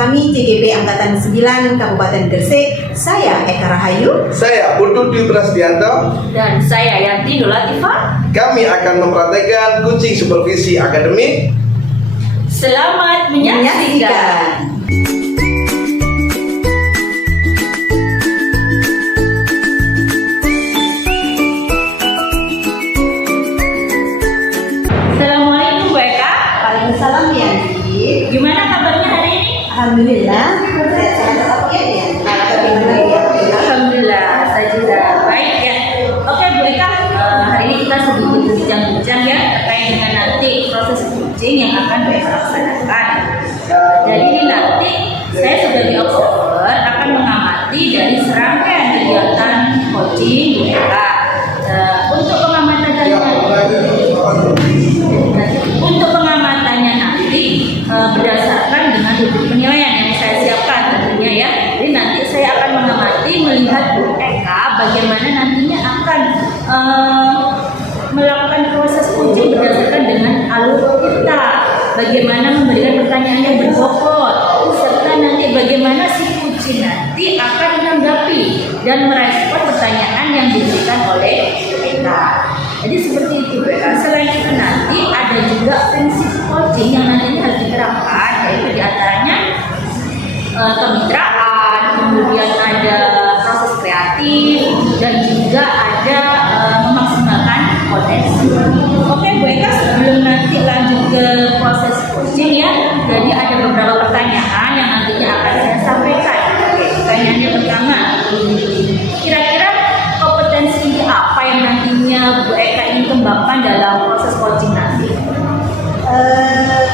Kami CGP Angkatan 9 Kabupaten Gresik. Saya Eka Rahayu. Saya Putu Dwi Prasetyanto. Dan saya Yanti Nur Latifah. Kami akan mempraktekkan coaching supervisi akademik. Selamat menyaksikan. Assalamualaikum Bu Eka. Waalaikumsalam Yanti. Gimana kabarnya hari ini? Alhamdulillah. Sehat ya. Bagaimana ya? Alhamdulillah, saya juga baik ya. Oke Bu Eka, hari ini kita sedikit bincang-bincang ya terkait dengan nanti proses coaching yang akan Bu Eka laksanakan. Jadi nanti saya sebagai observer akan mengamati dari serangkaian kegiatan coaching Bu Eka. Untuk pengamatannya nanti berdasarkan dengan duduk penilaian yang saya siapkan tentunya ya. Jadi nanti saya akan mengamati melihat Bu Eka bagaimana nantinya akan melakukan proses coaching berdasarkan dengan alur kita. Bagaimana memberikan pertanyaan yang berbobot, serta nanti bagaimana si coaching nanti akan menanggapi dan merespon pertanyaan yang diberikan oleh kita. Jadi seperti itu Bu Eka. Selain itu nanti ada juga prinsip coaching yang nantinya harus diterapkan, yaitu diantaranya kemitraan, kemudian ada proses kreatif, dan juga ada memaksimalkan potensi. Oke Bu Eka, sebelum nanti lanjut ke proses coaching ya, jadi ada beberapa pertanyaan yang nantinya akan saya sampaikan. Oke, pertanyaannya pertama, kira-kira kompetensi apa yang nantinya Bu Eka ingin kembangkan dalam proses coaching nanti?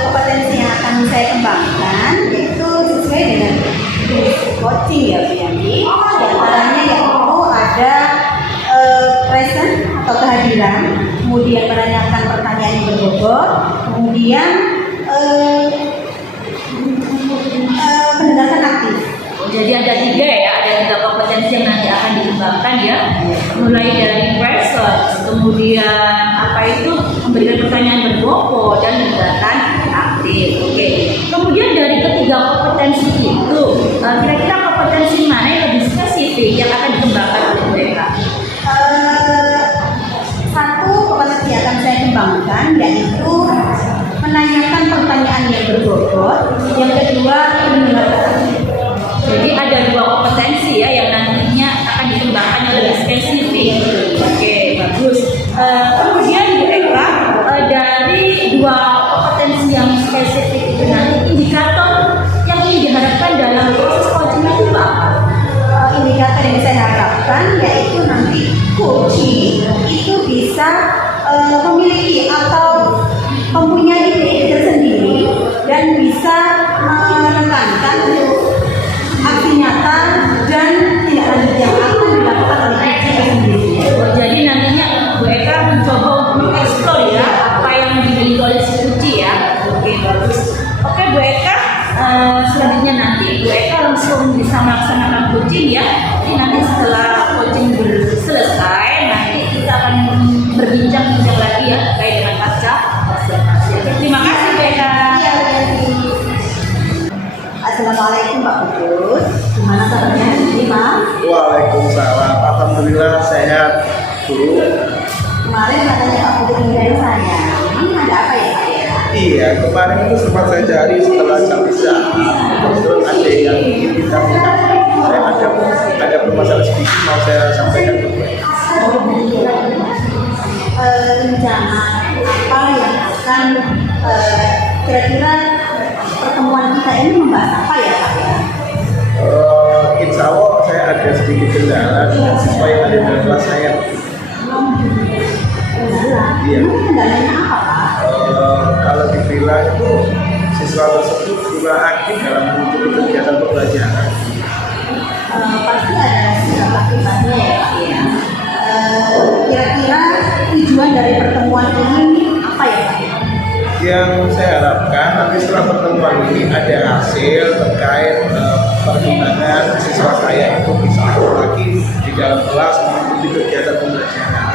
Kompetensi yang akan saya kembangkan itu sesuai dengan coaching ya Bu Yanti. Di antaranya yaitu ada present atau kehadiran, kemudian menanyakan pertanyaan yang berbobot, kemudian pendengaran aktif. Jadi ada tiga ya, ada tiga kompetensi yang nanti akan dikembangkan ya. Mulai dari person, kemudian apa itu memberikan pertanyaan berbobot dan tindakan aktif. Oke. Kemudian dari ketiga kompetensi itu, kira-kira kompetensi mana yang lebih spesifik yang akan dikembangkan oleh mereka? Satu kompetensi yang akan saya kembangkan yaitu menanyakan pertanyaan yang berbobot. Yang kedua mendengarkan aktif. Jadi ada dua kompetensi ya yang nantinya akan dikembangkan yang lebih spesifik. Oke, bagus. Kemudian Bu Eka, dari dua kompetensi yang spesifik itu nanti indikator yang ingin diharapkan dalam proses coaching itu apa? Indikator yang saya harapkan yaitu nanti coaching itu bisa memiliki atau mempunyai ide tersendiri dan bisa menekankan aksi nyata dan tindak lanjut yang akan dilakukan oleh coaching sendiri. Oh, jadi nantinya Bu Eka mencoba untuk mengeksplor ya apa yang dimiliki oleh si coaching ya. Oke, bagus. Oke Bu Eka, selanjutnya nanti Bu Eka langsung bisa melaksanakan coaching ya. Jadi nanti setelah coaching selesai, nanti kita akan berbincang-bincang lagi ya terkait dengan pasca observasi. Oke, terima kasih Bu Eka. Assalamualaikum Pak Putut. Gimana kabarnya hari ini Pak? Waalaikumsalam. Alhamdulillah sehat, Bu. Kemarin katanya Pak Putut mengirim saya. Ini ada apa ya Pak ya? Iya, kemarin itu sempat saya cari setelah jam isya. Kebetulan ada yang ingin kita minta. Saya ada permasalahan sedikit mau saya sampaikan ke Bu. Rencana apa yang akan kira-kira pertemuan kita ini membahas apa ya Pak ya? Insya Allah saya ada sedikit kendala dengan siswa yang ada dalam kelas saya. Kendala? Iya. Kendalanya apa Pak? Kalau dibilang itu siswa tersebut kurang aktif dalam mengikuti kegiatan pembelajaran. Pasti ada sikap akibatnya ya Pak ya. Kira-kira tujuan dari pertemuan ini apa ya Pak? Yang saya harapkan nanti setelah pertemuan ini ada hasil terkait perkembangan siswa saya itu bisa aktif lagi di dalam kelas mengikuti kegiatan pembelajaran.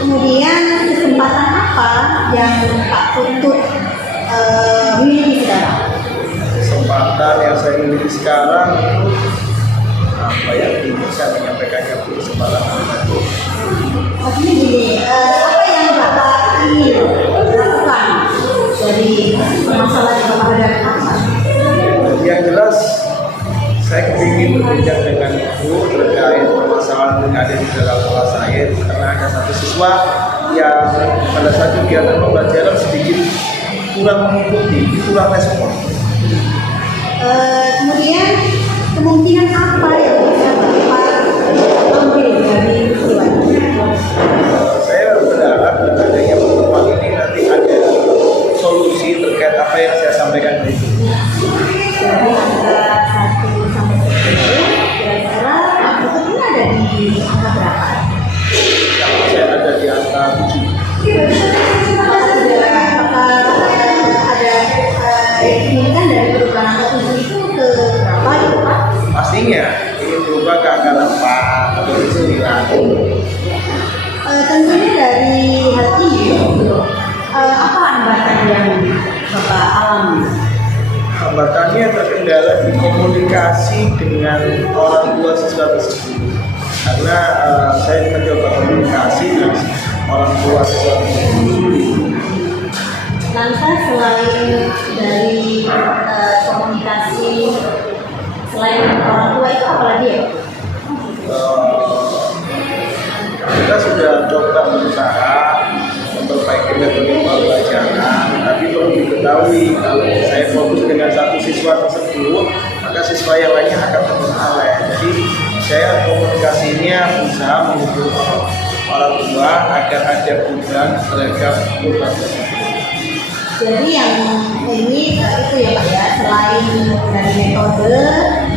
Kemudian kesempatan apa yang Pak Putut miliki saudara? kesempatan yang saya miliki sekarang itu apa ya, ini saya menyampaikannya di kesempatan itu. Maksudnya gini, apa yang Bapak ingin lakukan dari masalah yang Bapak hadapi? Yang jelas saya ingin berbincang dengan Ibu terkait permasalahan yang ada di dalam kelas saya, karena ada satu siswa yang pada saat kegiatan pembelajaran sedikit kurang mengikuti, kurang respon. Kemudian kemungkinan apa yang bisa Bapak ambil dari peristiwa ini? Saya berharap dengan adanya pertemuan ini nanti ada solusi terkait apa yang saya sampaikan tadi. Dari angka 1 sampai 10, kira-kira sebetulnya ada di angka berapa? Saya ada di angka 7. Apakah ada kemungkinan dari perubahan angka 7 itu ke berapa gitu Pak? Pastinya ingin berubah ke angka 4 atau 9. Tentunya dari hal ini, apa hambatan yang Bapak alami? Hambatannya terkendala di komunikasi dengan orang tua siswa tersebut, karena saya mencoba komunikasi dengan orang tua siswa tersebut. Lantas selain dari komunikasi, selain orang tua itu apa lagi ya? Kita sudah coba berusaha memperbaiki metode pembelajaran, tapi perlu diketahui kalau saya fokus dengan satu siswa tersebut, maka siswa yang lainnya akan terlalai. Jadi saya komunikasinya berusaha menghubungi orang tua agar ada perubahan terhadap program tersebut. Jadi yang ini itu ya Pak ya, selain dari metode,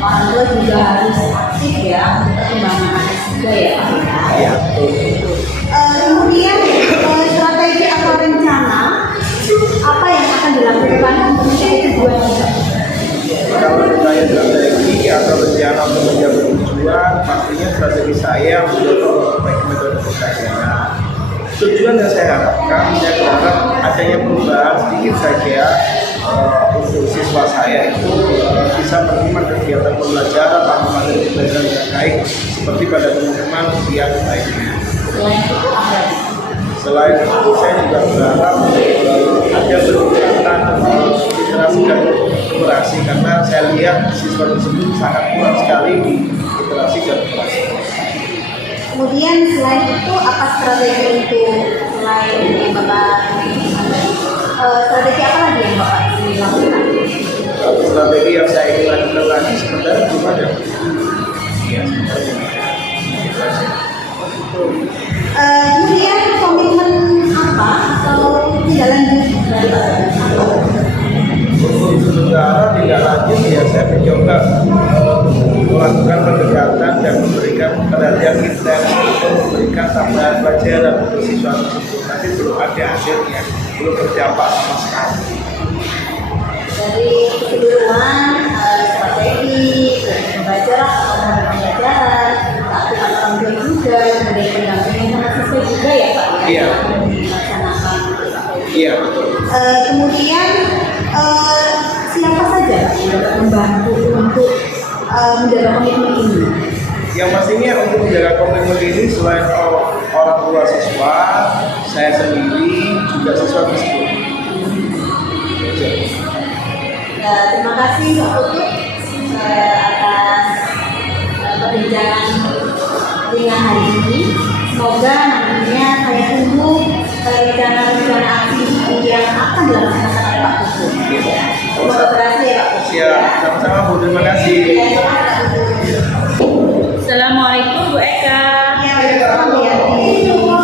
orang tua juga harus aktif ya untuk perkembangan anak juga ya Pak ya. Iya, betul. Kemudian strategi atau rencana apa yang akan dilakukan untuk mencapai tujuan ini? Kalau ditanya strategi atau rencana untuk mencapai tujuan, pastinya strategi saya mencoba memperbaiki metode pembelajaran. Tujuan yang saya harapkan, saya berharap adanya perubahan sedikit saja untuk siswa saya itu bisa menerima kegiatan pembelajaran tanpa materi pembelajaran yang baik seperti pada teman-teman yang lainnya. Selain itu apa? Selain itu saya juga berharap ada peningkatan literasi dan numerasi, karena saya lihat siswa tersebut sangat kurang sekali di literasi dan numerasi. Kemudian selain itu apa strategi untuk selain yang Bapak strategi apa lagi yang Bapak ingin lakukan? Strategi yang saya ingin lakukan lagi sebenarnya belum ada. Ya, Kemudian komitmen apa atau tidak lanjut dari Bapak? untuk sementara tidak lanjut ya saya mencoba melakukan pendekatan dan memberikan perhatian intens untuk memberikan tambahan pelajaran untuk siswa tersebut, tapi belum ada hasilnya, belum berdampak sama sekali. Dari keseluruhan strategi, pembelajaran atau pembelajaran, keaktifan orang tua juga, kemudian pendampingan sama siswa juga ya Pak ya, Iya. yang dilaksanakan. Iya, betul. Kemudian siapa saja yang dapat membantu untuk menjaga komitmen ini? Yang pastinya untuk menjaga komitmen ini selain orang tua siswa, saya sendiri juga siswa tersebut. Terima kasih Pak Putut atas perbincangan dengan hari ini. Semoga nantinya saya tunggu rencana-rencana aksi yang akan dilaksanakan oleh Pak Putut. Semoga berhasil ya Pak Putut. Siap, sama-sama Bu, terima kasih. Assalamualaikum Bu Eka. Ya,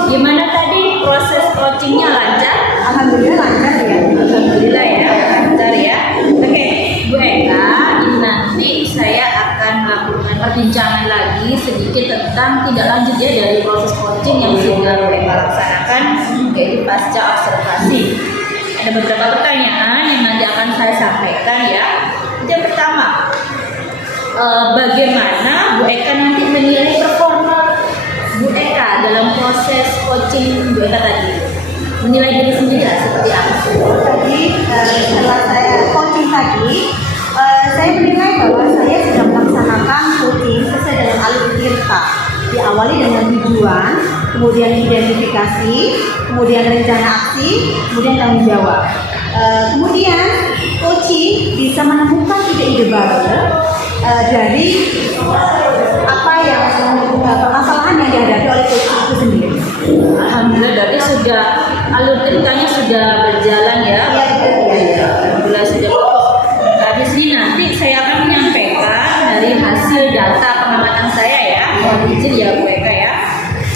Gimana tadi proses coachingnya lancar? Alhamdulillah lancar ya. Alhamdulillah ya, lancar ya. Oke, Bu Eka, ini nanti saya akan melakukan perbincangan lagi sedikit tentang tidak lanjut ya dari proses coaching yang sudah Bu Eka laksanakan, yaitu pasca observasi. Ada beberapa pertanyaan yang nanti akan saya sampaikan ya. Yang pertama, bagaimana Bu Eka nanti menilai performa Bu Eka dalam proses coaching Bu Eka tadi? Menilai diri sendiri seperti apa? Tadi setelah saya coaching tadi, Saya menilai bahwa saya sudah melaksanakan coaching sesuai dengan alur tirta. Diawali dengan tujuan, kemudian identifikasi, kemudian rencana aksi, kemudian tanggung jawab. Kemudian coaching bisa menemukan ide-ide baru dari apa yang permasalahan yang dihadapi oleh coaching itu sendiri. Alhamdulillah, dari sudah alur ceritanya sudah berjalan ya. Iya, betul. Alhamdulillah sudah bagus. Nah, di sini nanti saya akan menyampaikan dari hasil data pengamatan saya ya. Mohon izin ya Bu Eka ya.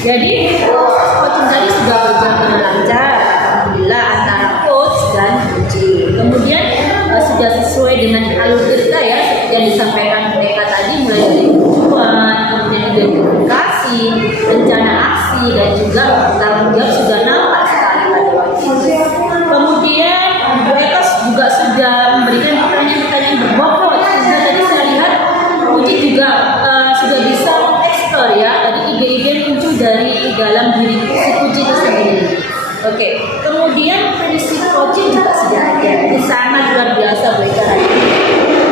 Jadi coaching tadi sudah berjalan lancar, alhamdulillah, antara coach dan coaching. Kemudian sudah sesuai dengan alur cerita ya, seperti yang disampaikan Bu Eka tadi, mulai dari tujuan, kemudian identifikasi, rencana aksi, dan juga tanggung jawab sudah nampak sekali pada waktu itu. Kemudian Bu Eka juga sudah memberikan pertanyaan-pertanyaan berbobot. Sehingga tadi saya lihat coaching juga sudah bisa mengeksplor ya, tadi ide-ide muncul dari dalam diri si coaching itu sendiri. Oke, kemudian prinsip coaching juga sudah ada. Ini sangat luar biasa Bu Eka hari ini.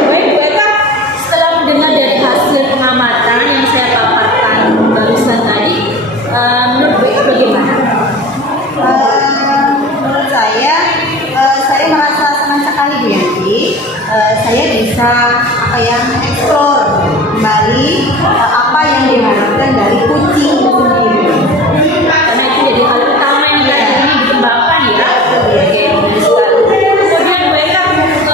Baik Bu Eka, setelah mendengar dari hasil pengamatan yang saya paparkan barusan tadi, menurut Bu Eka bagaimana? Menurut saya merasa senang sekali Bu Yanti. Saya bisa mengeksplor kembali apa yang diharapkan dari coaching itu sendiri. Karena itu jadi hal utama yang tadi ini dikembangkan ya. Oke, benar sekali. Kemudian Bu Eka,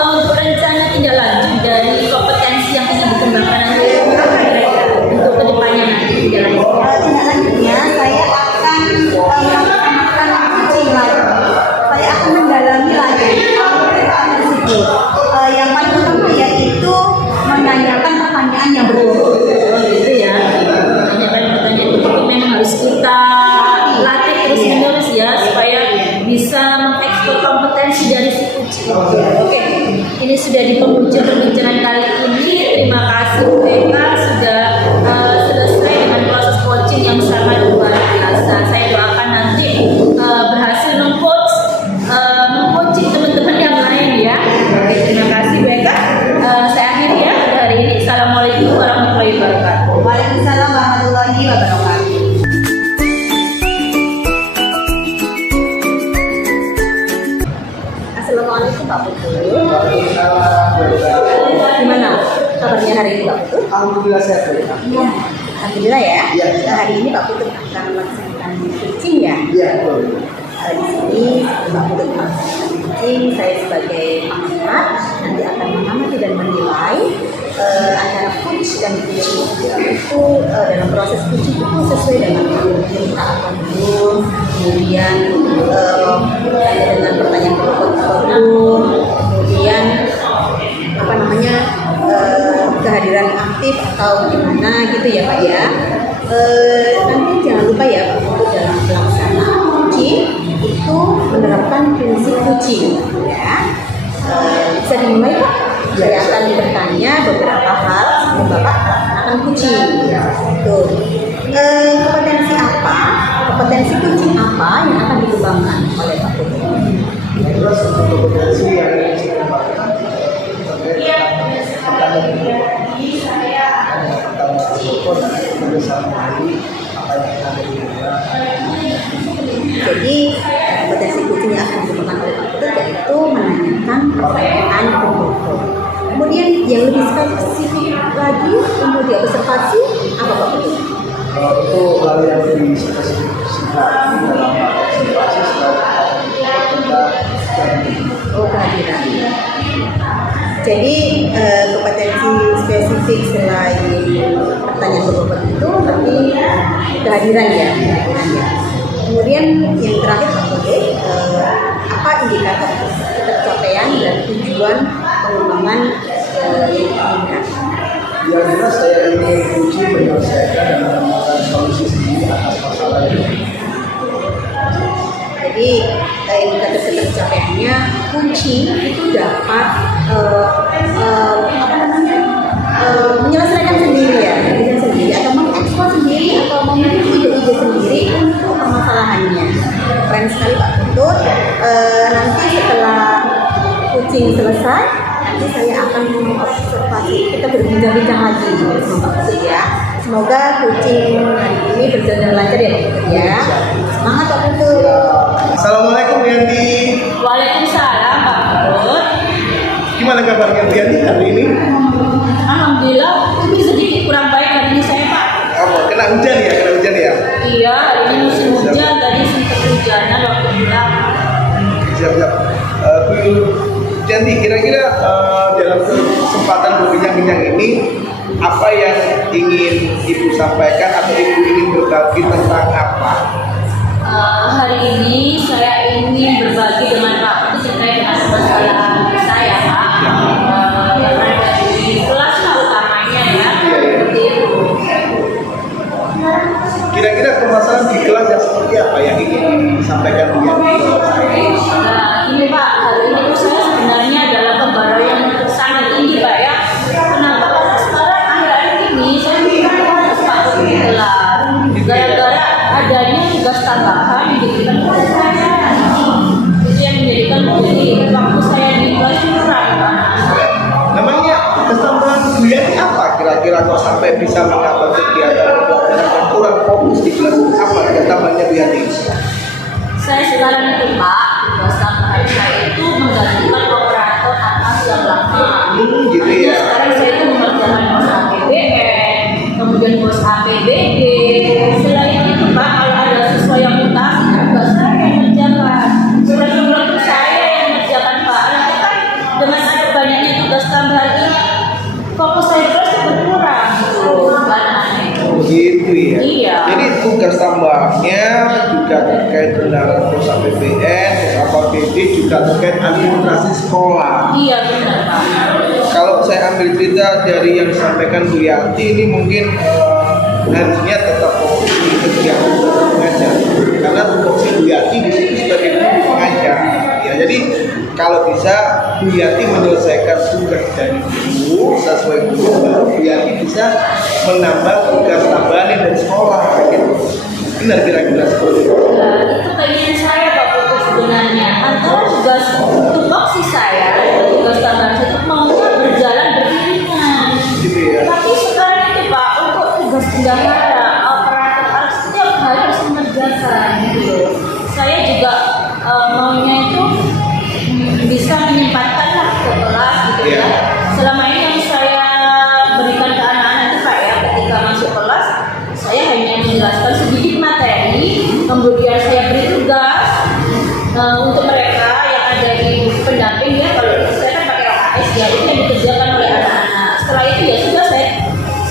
untuk rencana tindak lanjut dari kompetensi yang ingin dikembangkan nanti apa kira-kira untuk kedepannya nanti tindak lanjut? Tindak lanjutnya saya akan melaksanakan coaching lagi. Saya akan mendalami lagi apa tersebut. Yang paling utama yaitu menanyakan pertanyaan yang betul. Oh gitu ya. Pertanyaan itu memang harus kita latih terus menerus ya, supaya bisa mengeksplor kompetensi dari si coaching. Oke, ini sudah di penghujung perbincangan kali ini. Terima kasih Bu Eka sudah selesai dengan proses coaching yang sangat luar biasa. Saya doakan nanti berhasil mengcoaching teman-teman yang lain ya. Oke, terima kasih Bu Eka. Saya akhiri ya hari ini. Assalamualaikum warahmatullahi wabarakatuh. Waalaikumsalam warahmatullahi wabarakatuh. Assalamualaikum Pak Putu. Gimana kabarnya hari ini Pak Putu? Alhamdulillah sehat. Ya, alhamdulillah ya. Iya. Hari ini Pak Putu akan melaksanakan coaching ya. Iya, betul. Di sini Pak Putu melaksanakan coaching. Saya sebagai pengamat nanti akan mengamati dan menilai antara coach dan coaching itu dalam proses coaching itu sesuai dengan perintah atau belum, kemudian ada dengan pertanyaan belum, kemudian kehadiran aktif atau gimana gitu ya Pak ya. Nanti jangan lupa ya untuk dalam pelaksanaan coaching itu menerapkan prinsip coaching ya. Bisa dimulai Pak. Saya akan bertanya beberapa hal sebelum Bapak akan coaching. Tuh. Kompetensi coaching apa yang akan dikembangkan oleh Pak Putu? Jelas untuk kompetensi yang dikembangkan Jadi kompetensi coaching yang akan dikembangkan oleh Pak Putu yaitu menanyakan pertanyaan betul. Kemudian yang lebih spesifik lagi untuk diobservasi apa Pak Putu? untuk lalu yang lebih spesifik dalam observasi Kehadiran. Jadi kompetensi spesifik selain pertanyaan berbobot itu berarti kehadiran ya. Kemudian yang terakhir Pak Putu, apa indikator ketercapaian dan tujuan pengembangan yang diinginkan? yang jelas saya ingin uji menyelesaikan dan menemukan solusi sendiri atas masalah ini. Jadi indikator ketercapaiannya kunci itu dapat menyelesaikan sendiri ya, atau mengeksplor sendiri atau memiliki ide-ide sendiri untuk permasalahannya. Keren sekali Pak Putu. Nanti setelah coaching selesai, nanti saya akan mengobservasi, kita berbincang-bincang lagi sama Pak Putut ya. Semoga coaching hari ini berjalan lancar ya Pak Putut ya. Semangat Pak Putut. Assalamualaikum Bu Yanti. Waalaikumsalam Pak Putut. Gimana kabarnya Bu Yanti hari ini? Alhamdulillah ini sedikit kurang baik hari ini saya Pak. Apa? Kena hujan ya? Iya, hari ini musim hujan, tadi sempat hujanan waktu pulang. Siap-siap. Bu Yanti, kira-kira dalam kesempatan berbincang-bincang ini apa yang ingin Ibu sampaikan atau Ibu ingin berbagi tentang apa? Hari ini saya ingin berbagi dengan Pak Putut terkait dengan masalah saya Pak. Yang ada di kelas lah utamanya ya. Seperti itu. Kira-kira permasalahan di kelas yang seperti apa yang ingin disampaikan Bu Yanti? Nah, ini Pak, hari ini tuh saya sebenarnya adalah pembawa yang sangat tinggi Pak ya. Kenapa? Karena sekarang akhir-akhir ini saya harus Pak Putut di kelas. Gara-gara adanya tugas tambahan yang diberikan kepada saya. Itu yang menjadikan jadi waktu saya di kelas kurang Pak. Namanya ketambahan Bu Yanti apa kira-kira kok sampai bisa mengapa kegiatan pembelajaran dan kurang fokus di kelas? Apa ketambahannya Bu Yanti? Saya sekarang itu Pak, tugas tambahan saya itu menggantikan operator atas yang lama. Gitu ya. Sekarang saya itu mengerjakan bos APBN, kemudian bos APBD. Selain itu Pak, kalau ada siswa yang mutasi, tugas saya yang mengerjakan. Surat-surat itu saya yang mengerjakan Pak. Nanti kan dengan ada banyaknya tugas tambahan ini, fokus saya terus berkurang. Begitu ya. Iya. Jadi tugas tambahnya juga terkait dengan pos APBN, pos APBD juga terkait administrasi sekolah. Iya benar Pak. Kalau saya ambil cerita dari yang disampaikan Bu Yanti ini mungkin harusnya tetap fokus di kegiatan belajar mengajar karena tupoksi Bu Yanti di situ sebagai guru pengajar. Ya, jadi kalau bisa Bu Yanti menyelesaikan tugas dari guru sesuai guru, baru Bu Yanti bisa menambah tugas tambahan dari sekolah. Gitu. Benar kira-kira seperti itu. Nah, itu keinginan saya Pak Putut sebenarnya. Antara tugas tupoksi saya dan tugas tambahan saya itu maunya berjalan beriringan. Gitu ya. Tapi sekarang itu Pak, untuk tugas bendahara, operator harus setiap hari harus mengerjakan gitu. Saya juga maunya itu bisa menyempatkan lah ke kelas gitu ya. Iya. Selama ini yang saya berikan ke anak-anak itu Pak ya, ketika masuk kelas saya hanya menjelaskan sedikit materi, kemudian saya beri tugas untuk mereka yang ada di pendamping ya. Kalau saya kan pakai OKS ya, itu yang dikerjakan oleh anak-anak. Setelah itu ya sudah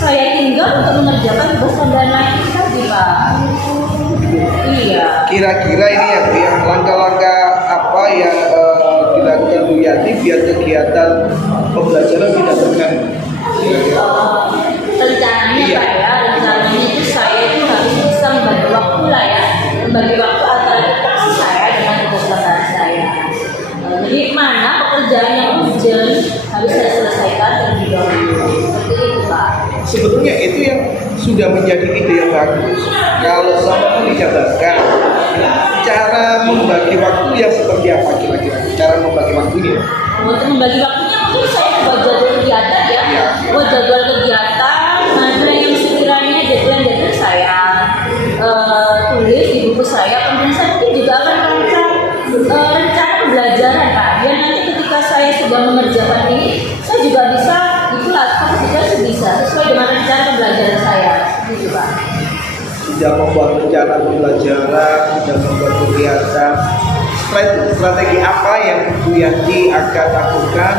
saya tinggal untuk mengerjakan tugas tambahan lagi tadi Pak. Iya. Kira-kira ini ya Bu, ya, langkah-langkah apa yang dilakukan Bu Yanti biar kegiatan pembelajaran tidak terganggu? Kira-kira. Rencananya Iya. Pak ya, rencananya itu saya itu harus bisa membagi waktu lah ya, membagi waktu antara tupoksi saya dengan tugas tambahan saya. Jadi mana pekerjaan yang urgent harus saya selesaikan terlebih dahulu. Seperti itu Pak. Sebetulnya itu yang sudah menjadi ide yang bagus. Kalau sama dijabarkan, cara membagi waktu yang seperti apa kira-kira? Cara membagi waktunya? Untuk membagi waktunya mungkin saya buat jadwal kegiatan ya, Iya. buat jadwal kegiatan mana yang sekiranya deadline saya tulis di buku saya. Kemudian saya mungkin juga akan merancang rencana pembelajaran Pak. Biar nanti ketika saya sudah mengerjakan ini, saya juga bisa di kelas juga bisa sesuai dengan rencana pembelajaran saya, gitu Pak. Sudah membuat rencana pembelajaran, sudah membuat kegiatan. Strategi apa yang Bu Yanti akan lakukan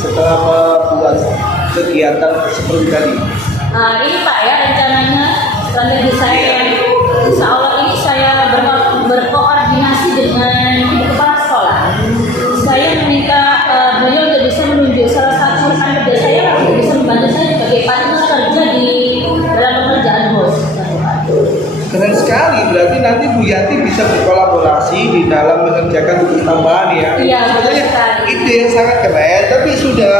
setelah membuat kegiatan seperti tadi? Nah, ini Pak ya rencananya strategi saya yang insya Allah ini saya berkoordinasi dengan kepala sekolah. Saya meminta beliau untuk bisa menunjuk salah satu rekan kerja saya untuk bisa membantu saya sebagai partner kerja di dalam pekerjaan bos. Keren sekali, berarti nanti Bu Yanti bisa berkolaborasi di dalam mengerjakan tugas tambahan ya. Iya, betul Sebenarnya sekali. ide yang sangat keren, tapi sudah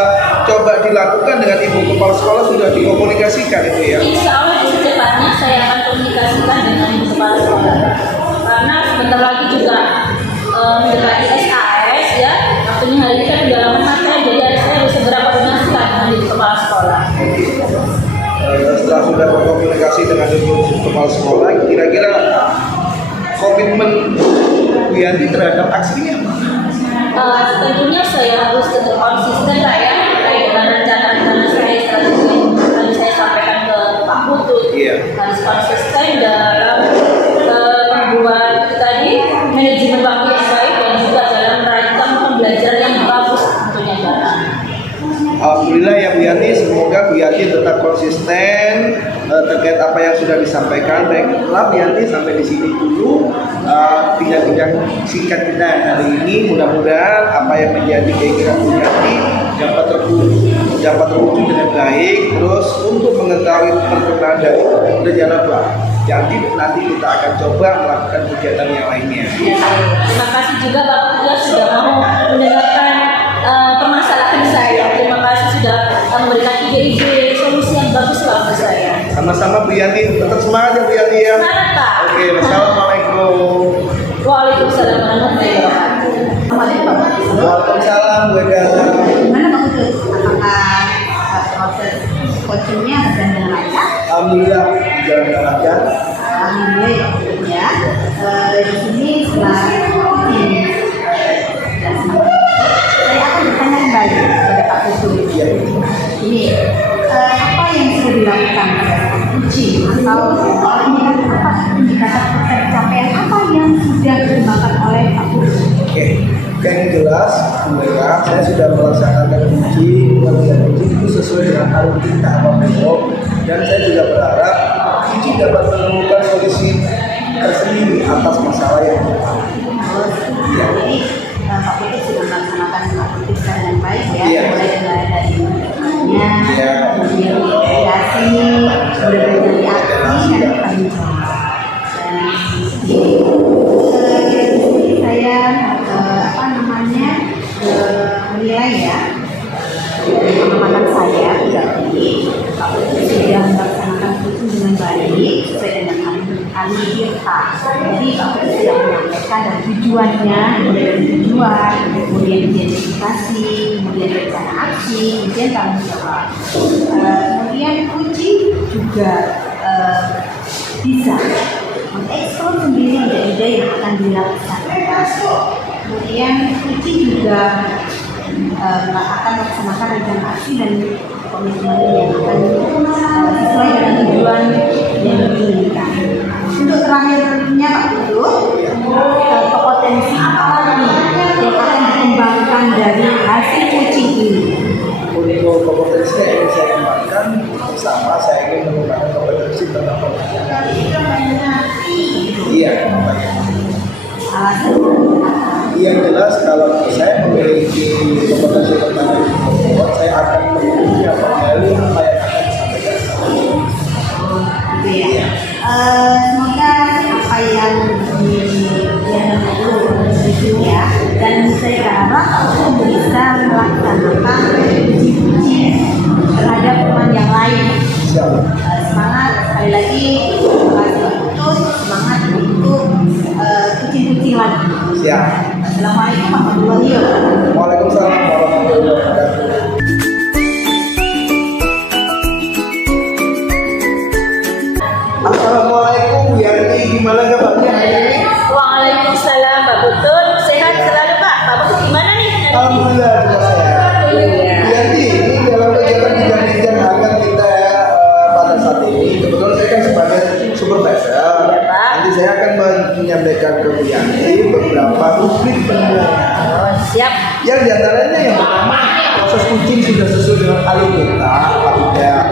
coba dilakukan dengan Ibu Kepala Sekolah, sudah dikomunikasikan itu ya. Insya Allah secepatnya saya akan komunikasikan dengan kepala sekolah. Karena sebentar lagi juga mendekati SAS ya. Waktunya hari ini kan udah lama materi, jadi saya harus segera setelah sudah berkomunikasi dengan ibu kepala sekolah, kira-kira komitmen Bu Yanti terhadap aksinya apa? Tentunya saya harus tetap konsisten lah ya terkait dengan rencana-rencana saya, strategi yang tadi saya sampaikan ke Pak Putut. Iya. Harus konsisten dalam membuat tadi manajemen waktu yang baik dan juga dalam merancang pembelajaran yang bagus tentunya Bapak. Alhamdulillah ya Bu Yanti, semoga Bu Yanti tetap konsisten terkait apa yang sudah disampaikan. Baiklah Bu Yanti, sampai di sini dulu bincang-bincang singkat kita hari ini. Mudah-mudahan apa yang menjadi keinginan Bu Yanti dapat terwujud dengan baik. Terus untuk mengetahui perkembangan dari rencana Bu Yanti, nanti kita akan coba melakukan kegiatan yang lainnya. Terima kasih juga Pak Putut sudah mau mendengarkan permasalahan saya. Terima kasih sudah memberikan ide-ide solusi yang bagus lah untuk saya. Sama-sama Bu Yanti, tetap semangat ya Bu Yanti ya. Semangat Pak. Oke, wassalamualaikum. Waalaikumsalam warahmatullahi wabarakatuh. Waalaikumsalam Bu Ega. Gimana Pak Putut? Apakah proses coachingnya berjalan dengan lancar? Alhamdulillah jalan dengan lancar. Alhamdulillah ya Pak Putut ya. Di sini setelah coaching dan saya akan bertanya kembali kepada Pak Putut. Iya. Ini apa yang sudah dilakukan pada saat coaching atau apa indikator pencapaian apa yang sudah dikembangkan oleh Pak Putut? Oke, yang jelas, mereka saya sudah melaksanakan uji, melakukan uji itu sesuai dengan alur kita apa besok, dan saya juga berharap uji dapat menemukan solusi tersendiri atas masalah yang ada. Jadi Pak Putut sudah melaksanakan aktivitas dengan baik ya, Iya. mulai dari menemukannya, Iya. kemudian mediasi, kemudian dari aksi dan tanggung jawab. Dan di saya menilai ya dari pengamatan saya berarti Pak Putut sudah melaksanakan itu dengan baik sesuai dengan ahli kita. Jadi Pak Putut sudah menyampaikan dan tujuannya, mulai dari tujuan, kemudian identifikasi, kemudian rencana aksi, kemudian tanggung jawab. Kemudian uji juga bisa mengeksplor sendiri ide-ide yang akan dilaksanakan. Kemudian uji juga akan melaksanakan rencana aksi dan komitmen yang akan sesuai dengan tujuan yang diinginkan. Untuk terakhirnya Pak Putut, potensi apa lagi yang akan dikembangkan dari hasil uji ini? Untuk kompetensi yang ingin saya kembangkan, sama saya ingin mengembangkan kompetensi tentang pertanyaan. Iya, Alasan yang jelas kalau saya memiliki kompetensi pertanyaan, saya akan mengujinya menggali apa yang akan disampaikan. gitu ya. Semoga apa yang itu ya, dan saya berharap untuk bisa melaksanakan uji-uji terhadap teman yang lain. Siap. Semangat sekali lagi, terima kasih Pak Putut, semangat untuk kucing-kucing lagi. Siap. Assalamualaikum warahmatullahi wabarakatuh. Waalaikumsalam warahmatullahi wabarakatuh. Assalamualaikum Bu Yanti, gimana kabarnya hari ini? Waalaikumsalam Pak Putut. Sehat selalu Pak. Pak Putut gimana nih? Alhamdulillah juga sehat. Iya. Bu Yanti, ini dalam kegiatan bincang-bincang hangat kita pada saat ini, kebetulan saya kan sebagai supervisor. Iya, Pak. Nanti saya akan menyampaikan ke Bu Yanti beberapa rubrik penilaian. Oh, siap. Yang diantaranya yang pertama, proses coaching sudah sesuai dengan alur kita apa tidak.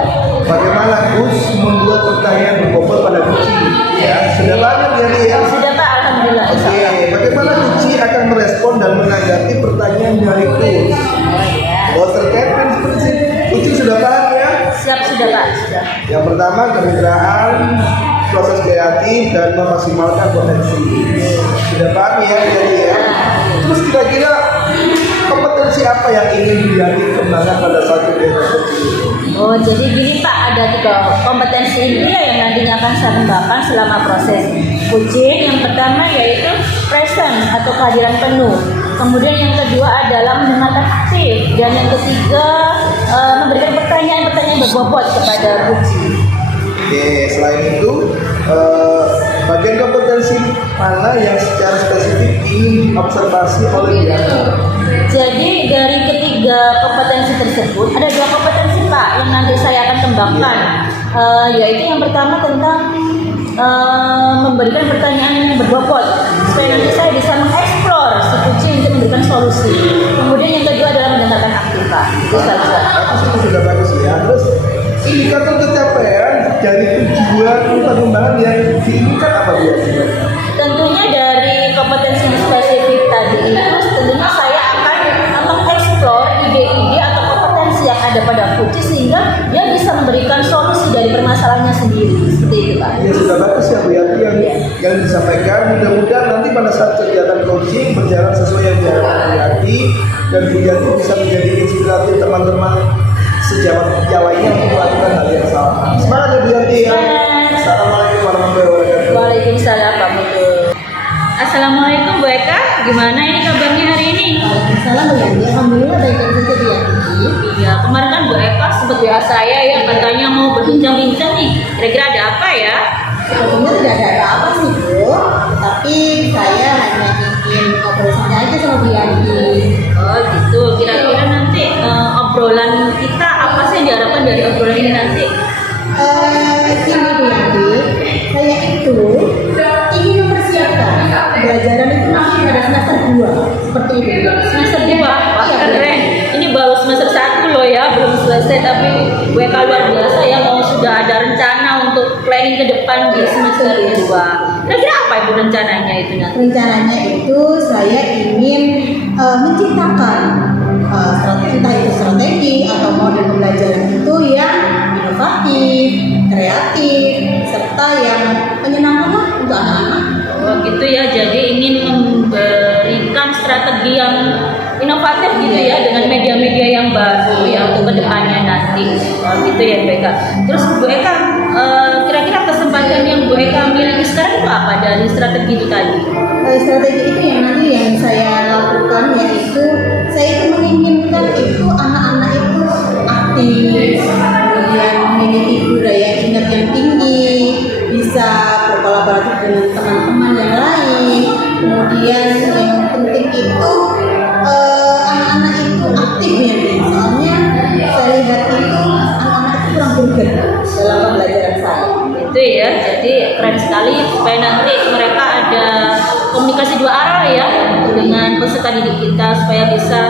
Bagaimana Gus membuat pertanyaan berbobot pada coaching? Ya, sudah banyak ya. Sudah Pak, alhamdulillah. Oke, bagaimana coaching akan merespon dan menanggapi pertanyaan dari Gus? Oh iya. Bahwa terkait prinsip coaching sudah paham ya? Siap sudah Pak, sudah. Yang pertama, kemitraan, proses kreatif dan memaksimalkan potensi. Sudah paham ya, jadi ya. Terus kira-kira kompetensi apa yang ingin dikembangkan pada saat kegiatan coaching? Oh jadi gini Pak, ada 3 kompetensi ini yang nantinya akan saya kembangkan selama proses coaching. Yang pertama yaitu present atau kehadiran penuh. Kemudian yang kedua adalah mendengarkan aktif. Dan yang ketiga memberikan pertanyaan-pertanyaan berbobot kepada coaching. Oke, selain itu bagian kompetensi mana yang secara spesifik ingin diobservasi oleh dia? Jadi dari ketiga kompetensi tersebut ada dua kompetensi Pak yang nanti saya akan kembangkan, yaitu yang pertama tentang memberikan pertanyaan yang berbobot supaya nanti saya bisa mengeksplor si kucing untuk memberikan solusi. Kemudian yang kedua adalah mendengarkan aktif Pak. Itu saja. Itu sudah bagus ya. Terus indikator pencapaian dari tujuan pengembangan yang diinginkan apa biasanya? Tentunya dari kompetensi spesifik tadi itu tentunya saya akan mengeksplor ide-ide atau kompetensi yang ada pada kucing sehingga dia bisa memberikan solusi dari permasalahannya sendiri. Seperti itu Pak. Ya sudah bagus ya Bu Yati yang disampaikan. Mudah-mudahan nanti pada saat kegiatan coaching berjalan sesuai yang diharapkan Bu Yati dan Bu Yati bisa menjadi inspiratif teman-teman sejawat lainnya untuk melakukan hal yang sama. Semangat ya Bu Yati ya. Assalamualaikum warahmatullahi wabarakatuh. Waalaikumsalam Pak Putu. Assalamualaikum Bu Eka, gimana ini kabarnya hari ini? Waalaikumsalam Bu Yanti, alhamdulillah baik-baik saja Bu Yanti. Iya, kemarin kan Bu Eka sempat WA saya ya katanya mau berbincang-bincang nih. Kira-kira ada apa ya? Sebetulnya tidak ada apa sih Bu, tapi saya hanya ingin ngobrol saja aja sama Bu Yanti. Oh gitu, kira-kira nanti obrolan kita apa sih yang diharapkan dari obrolan ini nanti? Ini Bu Yanti, saya itu ingin mempersiapkan pembelajaran itu nanti pada semester 2 seperti itu. Semester 2, wah keren. Ini baru semester 1 loh ya, belum selesai tapi gue luar biasa ya mau sudah ada rencana untuk planning ke depan di semester 2. Kira-kira apa Ibu rencananya itu nanti? Rencananya itu saya ingin menciptakan entah itu strategi atau model pembelajaran itu yang inovatif, kreatif, serta yang menyenangkan lah untuk anak-anak. Oh gitu ya, jadi ingin memberikan strategi yang inovatif gitu ya dengan media-media yang baru ya untuk kedepannya nanti. Oh gitu ya Bu Eka. Terus Bu Eka, kira-kira kesempatan yang Bu Eka miliki sekarang itu apa dari strategi itu tadi? Strategi itu yang nanti yang saya lakukan yaitu saya itu menginginkan itu anak-anak itu aktif, kemudian memiliki budaya ingat yang tinggi, bisa berkolaborasi dengan teman-teman yang lain, kemudian yang penting itu anak-anak itu aktif ya, soalnya saya lihat itu anak-anak itu kurang greget dalam pembelajaran saya. Itu ya, jadi keren sekali supaya nanti mereka ada komunikasi dua arah ya dengan peserta didik kita supaya bisa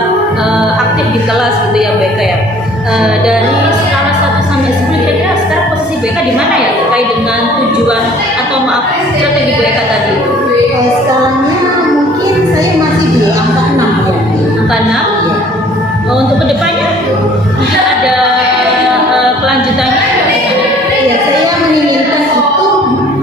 aktif di kelas gitu ya Bu Eka ya. Dari skala 1 sampai 10 kira-kira sekarang posisi Bu Eka di mana ya terkait dengan tujuan atau strategi Bu Eka tadi? Skalanya mungkin saya masih di angka 6 ya. Angka 6? Untuk kedepannya mungkin ada kelanjutannya? Ya, saya menginginkan itu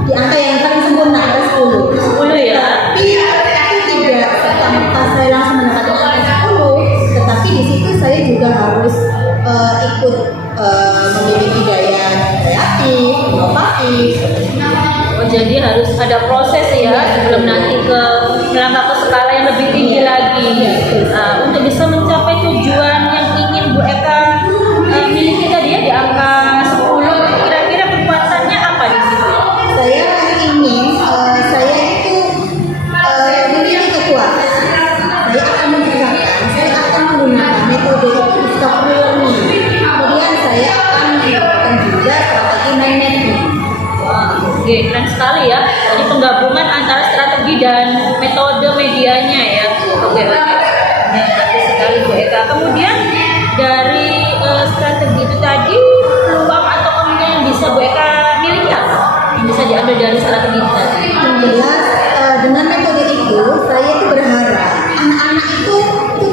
di angka yang paling sempurna, angka 10. 10 ya? Tapi itu tidak serta-merta saya langsung mendapatkan angka 10, tetapi di situ saya juga harus ikut memiliki daya kreatif, inovatif. Oh jadi harus ada proses ya sebelum nanti melangkah ke skala yang lebih tinggi lagi. Untuk bisa mencapai tujuan yang ingin Bu Eka miliki tadi ya di angka 10, kira-kira kekuatannya apa di situ? Saya ingin saya itu memiliki kekuatan. Saya akan menggunakan metode discovery learning. Kemudian saya akan menggunakan juga strategi mind mapping. Oke, keren sekali ya. Jadi penggabungan antara strategi dan metode medianya ya. Oke. Ya, bagus sekali Bu Eka. Kemudian dari strategi itu tadi peluang atau kemungkinan yang bisa Bu Eka miliki apa? Yang bisa diambil dari strategi itu tadi? Yang jelas dengan metode itu saya itu berharap anak-anak itu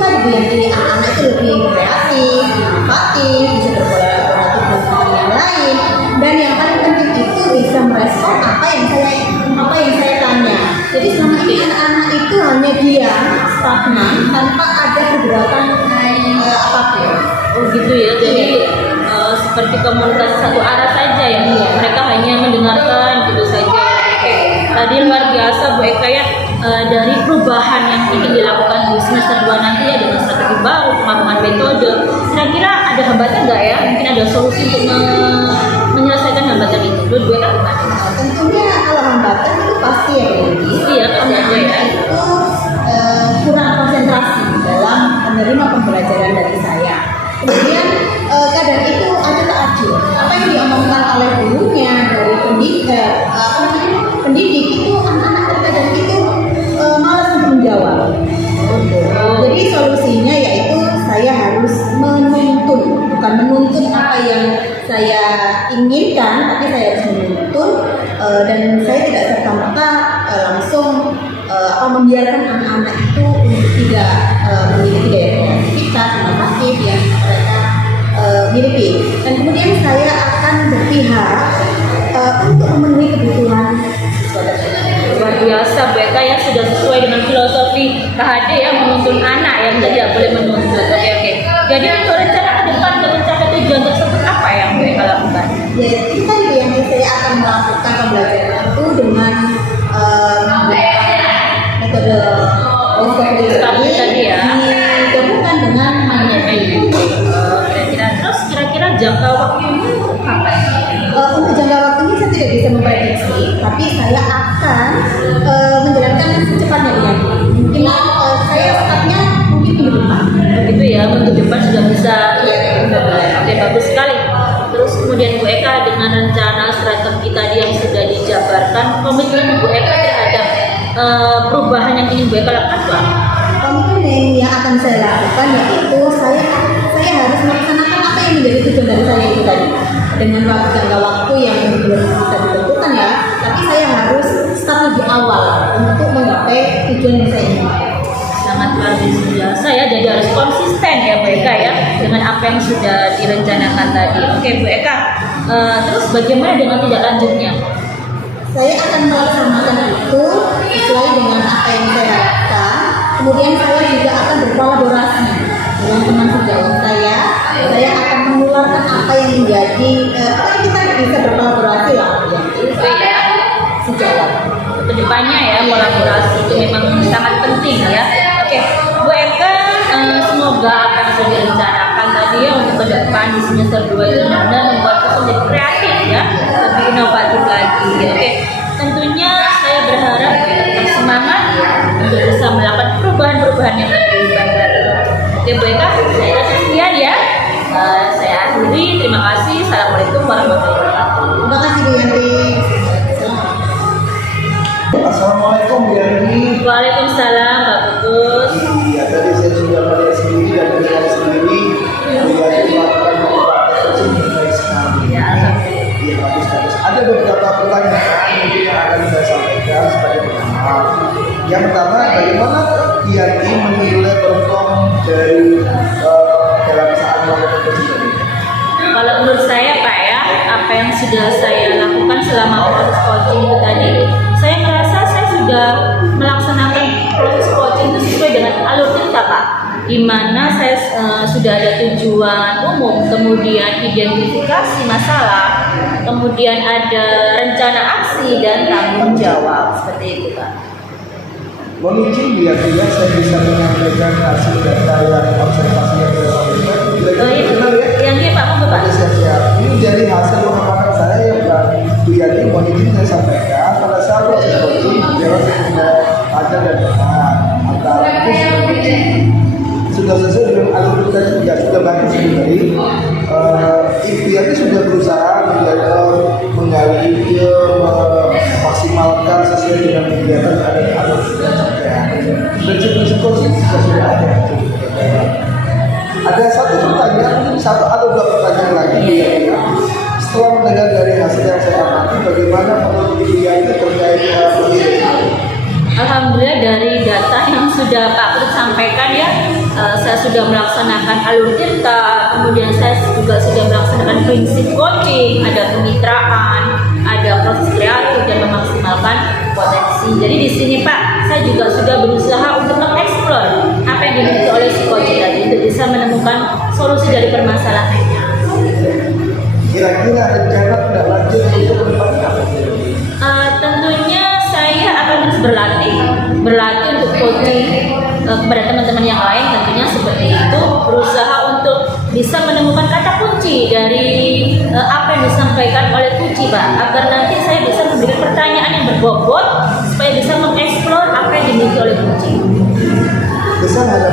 tadi Bu Yanti, anak-anak itu lebih kreatif, inovatif, bisa berkolaborasi dengan teman yang lain, dan yang paling penting itu bisa merespon apa yang saya tanya. Jadi selama ini anak-anak itu hanya diam, stagnan, tanpa ada pergerakan apapun. Oh gitu ya. Jadi seperti komunikasi satu arah saja ya. Mereka hanya mendengarkan gitu saja. Oke. Tadi luar biasa Bu Eka ya dari perubahan yang ingin dilakukan di semester 2 nanti ya dengan strategi baru, pengembangan metode. Kira-kira ada hambatan nggak ya? Mungkin ada solusi untuk menyelesaikan hambatan itu. Menurut gue kan gimana? Tentunya kalau hambatan itu pasti ya, Iya, pasti ada ya. itu kurang konsentrasi dalam menerima pembelajaran dari saya. Kemudian kadang itu ada takjub. Apa yang diomongkan oleh gurunya dari pendidik itu anak-anak terkadang itu malas untuk menjawab. Jadi solusinya yaitu saya harus menuntun, bukan menuntun apa yang saya inginkan, tapi saya harus menuntun dan saya tidak serta-merta langsung membiarkan anak-anak itu untuk tidak memiliki daya kreativitas, inovatif yang mereka miliki. Dan kemudian saya akan berpihak untuk memenuhi kebutuhan siswa tersebut. Luar biasa Bu Eka ya, sudah sesuai dengan filosofi KHD ya, menuntun anak yang tidak boleh menuntut. Oke. Jadi untuk rencana ke depan untuk mencapai tujuan tersebut apa yang Bu Eka lakukan? Ya itu tadi yang saya akan melakukan pembelajaran itu dengan metode Studi tadi ya. digabungkan dengan mindfulness. Kira-kira jangka waktunya kapan? Untuk jangka waktunya saya tidak bisa memprediksi, tapi saya akan menjalankan secepatnya ya. Mungkin saya tepatnya mungkin minggu depan. Begitu ya, minggu depan sudah bisa. Oke, bagus sekali. Terus kemudian Bu Eka dengan rencana strategi tadi yang sudah dijabarkan, komitmen Bu Eka terhadap perubahan yang ingin Bu Eka lakukan apa? Komitmen yang akan saya lakukan yaitu saya harus melaksanakan apa yang menjadi tujuan dari saya itu tadi dengan jangka waktu yang belum bisa ditentukan ya, tapi saya harus start lebih awal untuk menggapai tujuan yang saya inginkan. Sangat luar biasa ya, jadi harus konsisten ya Bu Eka ya dengan apa yang sudah direncanakan tadi. Oke Bu Eka, terus bagaimana dengan tindak lanjutnya? Saya akan melaksanakan itu sesuai dengan apa yang saya harapkan. Kemudian saya juga akan berkolaborasi dengan teman sejawat saya. Saya akan menularkan apa yang menjadi kita bisa berkolaborasi lah Itu ya, sejawat. kedepannya ya kolaborasi itu memang sangat penting ya. Oke, Bu Eka, semoga apa yang sudah direncanakan tadi ya untuk ke depan di semester 2 itu benar-benar membuat kita lebih kreatif ya, lebih inovatif lagi. Oke, tentunya saya berharap Bu Eka tetap semangat untuk bisa melakukan perubahan-perubahan yang lebih baik. Oke Bu Eka, saya rasa sekian ya. Saya akhiri, terima kasih. Assalamualaikum warahmatullahi wabarakatuh. Terima kasih Bu Yanti. Assalamualaikum Bu Yanti. Waalaikumsalam Pak Putus. Ya, tadi saya sudah melihat sendiri dan melihat sendiri Bu Yanti melakukan praktek kecil yang baik sekali. Ya, Iya, bagus. Ada beberapa pertanyaan mungkin yang akan saya sampaikan sebagai pertama. Yang pertama, bagaimana Bu Yanti menilai perform dari dalam saat melakukan coaching tadi? kalau menurut saya Pak ya, apa yang sudah saya lakukan selama proses coaching itu tadi, saya merasa saya sudah melaksanakan proses coaching itu sesuai dengan alur cerita Pak, di mana saya sudah ada tujuan umum, kemudian identifikasi masalah, kemudian ada rencana aksi dan tanggung jawab, seperti itu Pak. Mohon izin Bu Yanti, saya bisa menyampaikan hasil data yang observasi yang saya sampaikan. Oh iya, Benar ya? yang ini Pak, monggo Pak. Oke, siap. Ini dari hasil pengamatan saya yang Bu Yanti, mohon izin saya sampaikan pada saat proses coaching jawab sudah ada dan benar antara sudah sesuai dengan alur tadi sudah bagus tadi. Bu Yanti sudah berusaha menggali ide, memaksimalkan sesuai dengan kegiatan yang ada di alur sudah sampai. Prinsip-prinsip coaching sudah ada. Ada satu pertanyaan, atau dua pertanyaan lagi Bu Yanti. Setelah mendengar dari hasil yang saya amati, bagaimana menurut Bu Yanti terkait pendidikan? Alhamdulillah dari data yang sudah Pak Put sampaikan ya, saya sudah melaksanakan alur cerita, kemudian saya juga sudah melaksanakan prinsip coaching, ada kemitraan, ada proses kreatif dan memaksimalkan potensi. Jadi di sini Pak, saya juga sudah berusaha untuk mengeksplor apa yang dimiliki oleh si coaching tadi untuk bisa menemukan solusi dari permasalahannya. Kira-kira rencana tidak lanjut untuk kedepannya apa? Tentunya saya akan terus berlatih untuk coaching kepada teman-teman yang lain, tentunya seperti itu, berusaha untuk bisa menemukan kata kunci dari apa yang disampaikan oleh Kuci, Pak, agar nanti saya bisa memberikan pertanyaan yang berbobot supaya bisa mengeksplor apa yang dimiliki oleh Kuci. Bisa nggak ada